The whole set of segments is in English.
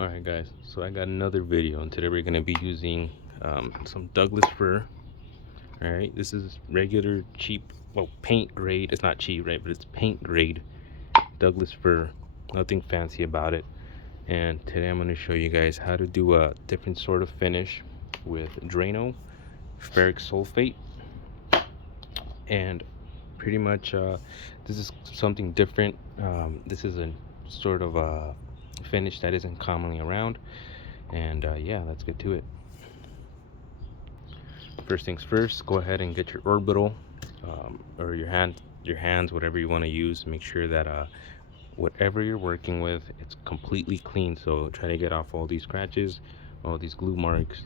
Alright guys, so I got another video, and today we're going to be using some Douglas fir. Alright, this is regular cheap, well, paint grade. It's not cheap, right, but it's paint grade Douglas fir. Nothing fancy about it. And today I'm going to show you guys how to do a different sort of finish with Drano, ferric sulfate, and pretty much this is something different. This is a sort of a finish that isn't commonly around, and yeah, let's get to it. First things first, go ahead and get your orbital, or your hands, whatever you want to use. Make sure that whatever you're working with, it's completely clean. So try to get off all these scratches, all these glue marks,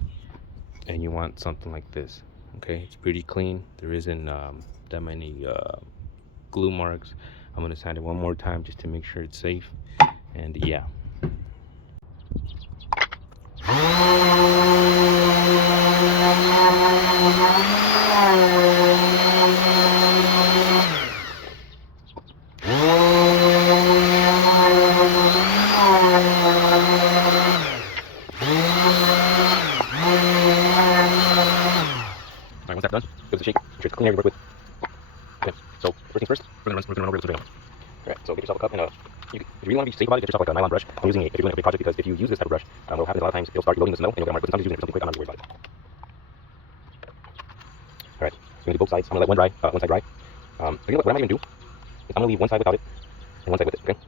and you want something like this. Okay, it's pretty clean. There isn't that many glue marks. I'm going to sand it one more time just to make sure it's safe. And yeah, once that's done, give it a shake. Make sure it's clean area you work with. Okay, so first things first, we're gonna run over with some Drano. Alright, so get yourself a cup, and if you really want to be safe about it, get yourself like a nylon brush. I'm using it if you're doing a big project, because if you use this type of brush, what will happen is a lot of times it'll start eroding the snow and you'll get a mark. But sometimes using it for something quick, I'm not really worried about it. Alright, so I'm gonna do both sides. I'm gonna let one side dry. So you know what I might even do is I'm gonna leave one side without it and one side with it. Okay.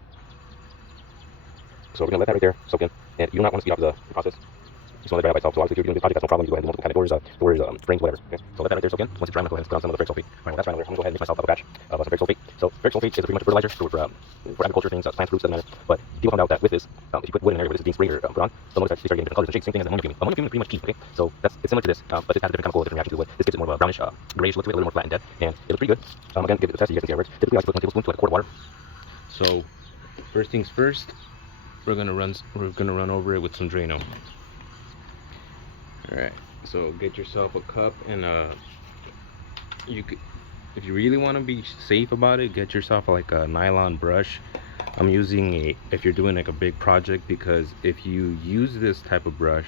So we're gonna let that right there soak in, and you do not want to speed up the process. You just want to let it dry out by itself. So obviously, if you're doing a big project, that's no problem. You go ahead and do multiple kind of doors, frames, whatever. Okay. So let that right there soak in. Once it's dry, I'm gonna go ahead and put on some of the ferric sulfate. Alright, well, that's dry over there. I'm gonna go ahead and mix myself up a batch of some ferric sulfate. So ferric sulfate is pretty much a fertilizer for agriculture things, plants, fruits, doesn't matter. But people found out that with this, if you put wood in an area where this is being sprayed or put on, they'll notice that they start getting different colors and shapes. Same thing as ammonia fuming. Ammonia fuming is pretty much key. Okay. So it's similar to this, but this has a different chemical, a different reaction to the wood. This gives it more of a brownish, grayish look to it, a little more flat and dead, and it looks pretty good. Again, give it a test so you guys can see how it works. Typically, I like to put 1 tablespoon to like a quart of water. So first things first, we're gonna run over it with some Drano. All right, so get yourself a cup, and you could, if you really want to be safe about it, get yourself like a nylon brush. I'm using if you're doing like a big project, because if you use this type of brush,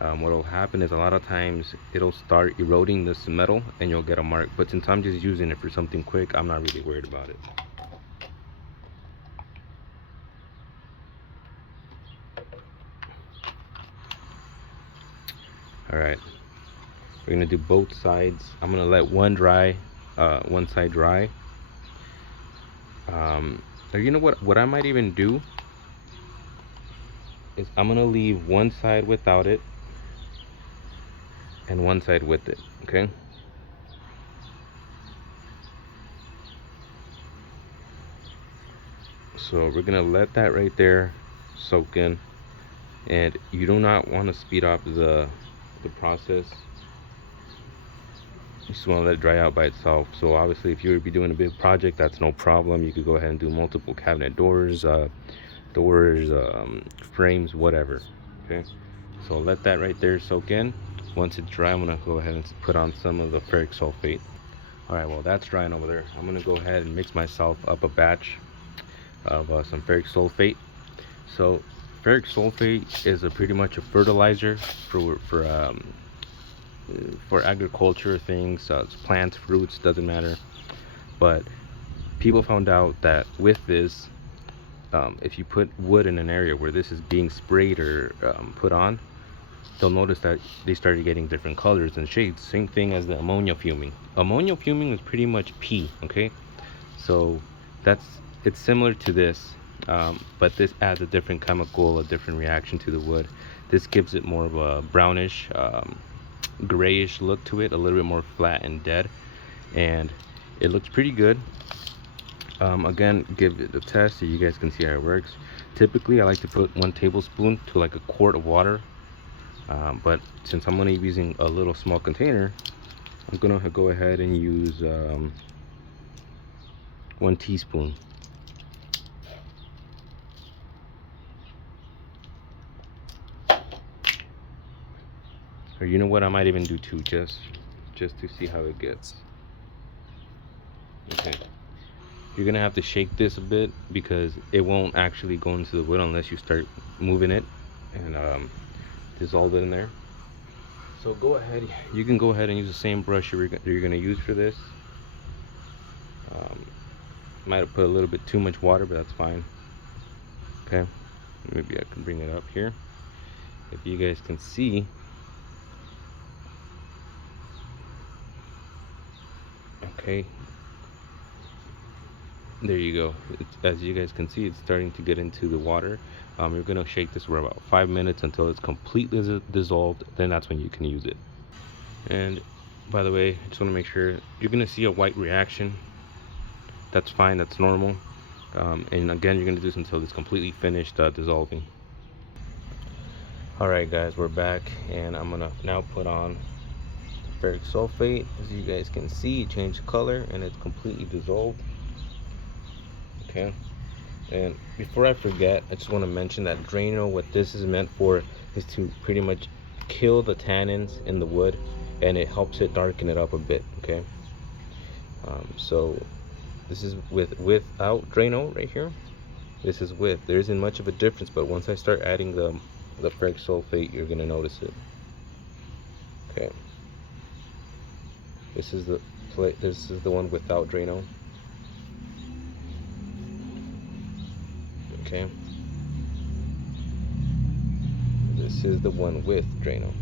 what will happen is a lot of times it'll start eroding this metal and you'll get a mark. But since I'm just using it for something quick, I'm not really worried about it. All right, we're gonna do both sides. I'm gonna let one side dry. Or you know what I might even do is I'm gonna leave one side without it and one side with it. Okay. So we're gonna let that right there soak in, and you do not want to speed up the process. You just want to let it dry out by itself. So obviously, if you would be doing a big project, that's no problem. You could go ahead and do multiple cabinet doors, frames, whatever. Okay, so let that right there soak in. Once it's dry, I'm gonna go ahead and put on some of the ferric sulfate. All right, well, that's drying over there. I'm gonna go ahead and mix myself up a batch of some ferric sulfate. So ferric sulfate is pretty much a fertilizer for agriculture things, plants, fruits, doesn't matter. But people found out that with this, if you put wood in an area where this is being sprayed or put on, they'll notice that they started getting different colors and shades. Same thing as the ammonia fuming. Ammonia fuming is pretty much pee. Okay, so it's similar to this, but this adds a different chemical, a different reaction to the wood. This gives it more of a brownish, grayish look to it, a little bit more flat and dead, and it looks pretty good. Again, give it a test so you guys can see how it works. Typically I like to put 1 tablespoon to like a quart of water, but since I'm going to be using a little small container, I'm going to go ahead and use 1 teaspoon. Or you know what, I might even do 2, just to see how it gets. Okay, You're gonna have to shake this a bit because it won't actually go into the wood unless you start moving it and dissolve it in there. So go ahead, you can go ahead and use the same brush you're gonna use for this. Might have put a little bit too much water, but that's fine. Okay, maybe I can bring it up here if you guys can see. Okay, there you go. As you guys can see, it's starting to get into the water. You're gonna shake this for about 5 minutes until it's completely dissolved. Then that's when you can use it. And by the way, I just want to make sure you're gonna see a white reaction. That's fine, that's normal. And again, you're gonna do this until it's completely finished dissolving. All right, guys, we're back, and I'm gonna now put on ferric sulfate. As you guys can see, it changed color and it's completely dissolved. Okay, and before I forget, I just want to mention that Drano, what this is meant for is to pretty much kill the tannins in the wood, and it helps it darken it up a bit. Okay, so this is without Drano right here. This is with. There isn't much of a difference, but once I start adding the ferric sulfate, you're gonna notice it. Okay, this is the one without Drano. Okay, this is the one with Drano.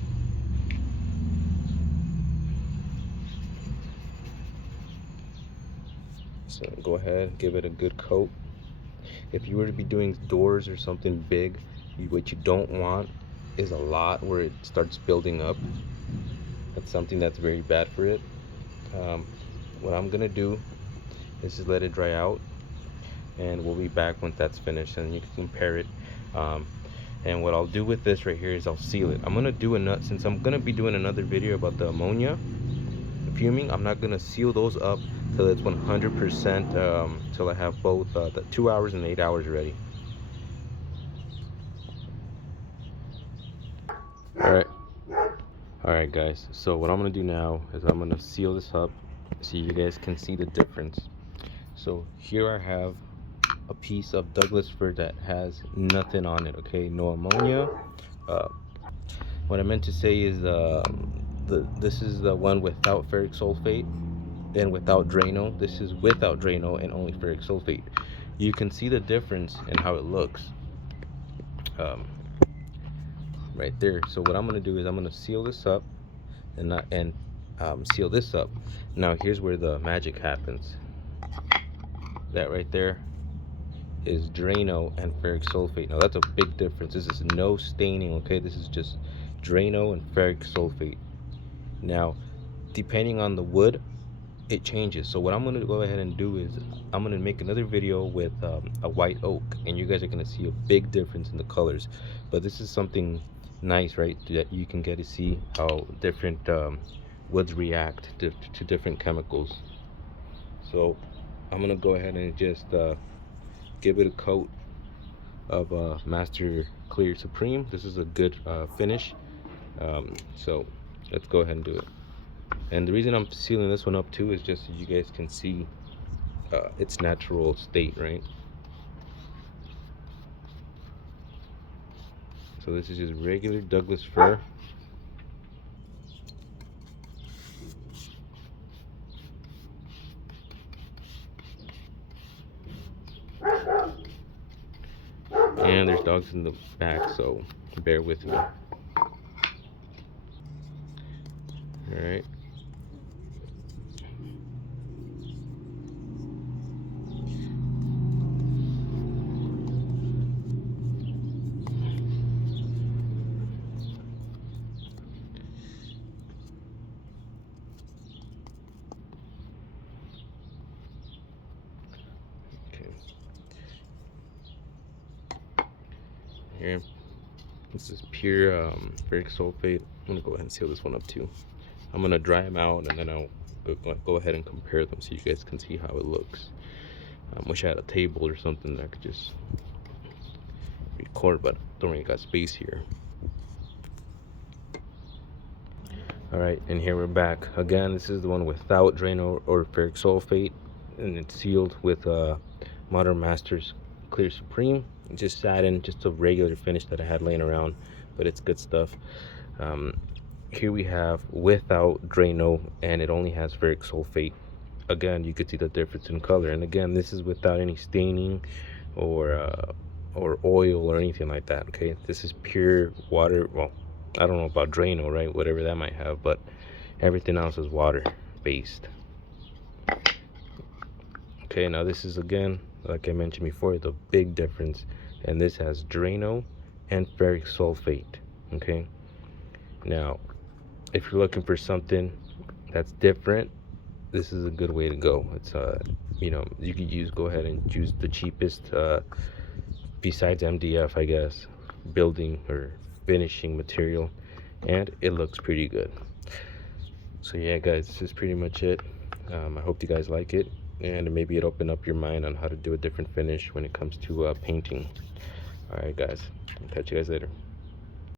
So go ahead, give it a good coat. If you were to be doing doors or something big, what you don't want is a lot where it starts building up. That's something that's very bad for it. What I'm gonna do is just let it dry out, and we'll be back once that's finished, and you can compare it. And what I'll do with this right here is I'll seal it. I'm gonna do since I'm gonna be doing another video about the ammonia fuming, I'm not gonna seal those up till it's 100%, till I have both the 2 hours and 8 hours ready. All right, guys, so what I'm gonna do now is I'm gonna seal this up so you guys can see the difference. So here I have a piece of Douglas fir that has nothing on it. Okay, no ammonia. What I meant to say is this is the one without ferric sulfate and without Drano. This is without Drano and only ferric sulfate. You can see the difference in how it looks right there. So what I'm gonna do is I'm gonna seal this up and seal this up. Now here's where the magic happens. That right there is Drano and ferric sulfate. Now that's a big difference. This is no staining. Okay, this is just Drano and ferric sulfate. Now depending on the wood, it changes. So what I'm going to go ahead and do is I'm going to make another video with a white oak, and you guys are going to see a big difference in the colors. But this is something nice, right, that you can get to see how different woods react to different chemicals. So I'm going to go ahead and just give it a coat of Master Clear Supreme. This is a good finish. So let's go ahead and do it. And the reason I'm sealing this one up too is just so you guys can see its natural state, right? So this is just regular Douglas fir. And there's dogs in the back, so bear with me. Alright. Here, this is pure ferric sulfate. I'm gonna go ahead and seal this one up too. I'm gonna dry them out, and then I'll go ahead and compare them so you guys can see how it looks. I wish I had a table or something that I could just record, but don't really got space here. All right, and here we're back again. This is the one without Drano or ferric sulfate. and it's sealed with Modern Masters Clear Supreme. Just satin, just a regular finish that I had laying around, but it's good stuff. Here we have without Drano, and it only has ferric sulfate. Again, you could see the difference in color, and again, this is without any staining or oil or anything like that. Okay, this is pure water. Well, I don't know about Drano, right? Whatever that might have, but everything else is water based. Okay, now this is, again, like I mentioned before, the big difference, and this has Drano and ferric sulfate. Okay, now if you're looking for something that's different, this is a good way to go. It's you know, you could go ahead and use the cheapest besides MDF, I guess, building or finishing material, and it looks pretty good. So yeah, guys, this is pretty much it. I hope you guys like it, and maybe it opened up your mind on how to do a different finish when it comes to painting. All right, guys, I'll catch you guys later.